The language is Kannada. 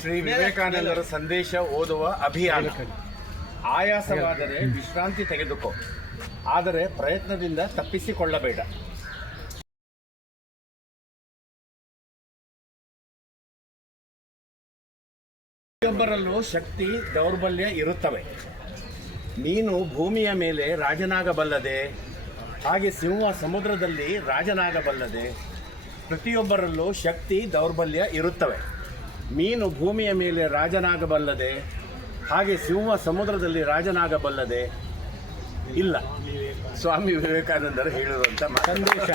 ಶ್ರೀ ವಿವೇಕಾನಂದರ ಸಂದೇಶ ಓದುವ ಅಭಿಯಾನ. ಆಯಾಸವಾದರೆ ವಿಶ್ರಾಂತಿ ತೆಗೆದುಕೋ, ಆದರೆ ಪ್ರಯತ್ನದಿಂದ ತಪ್ಪಿಸಿಕೊಳ್ಳಬೇಡ. ಪ್ರತಿಯೊಬ್ಬರಲ್ಲೂ ಶಕ್ತಿ ದೌರ್ಬಲ್ಯ ಇರುತ್ತವೆ. ನೀನು ಭೂಮಿಯ ಮೇಲೆ ರಾಜನಾಗಬಲ್ಲದೆ, ಹಾಗೆ ಸಿಂಹ ಸಮುದ್ರದಲ್ಲಿ ರಾಜನಾಗಬಲ್ಲದೆ. ಪ್ರತಿಯೊಬ್ಬರಲ್ಲೂ ಶಕ್ತಿ ದೌರ್ಬಲ್ಯ ಇರುತ್ತವೆ. ಮೀನು ಭೂಮಿಯ ಮೇಲೆ ರಾಜನಾಗಬಲ್ಲದೆ, ಹಾಗೆ ಸಿಂಹ ಸಮುದ್ರದಲ್ಲಿ ರಾಜನಾಗಬಲ್ಲದೆ ಇಲ್ಲ. ಸ್ವಾಮಿ ವಿವೇಕಾನಂದರು ಹೇಳಿರುವಂಥ ಸಂದೇಶ.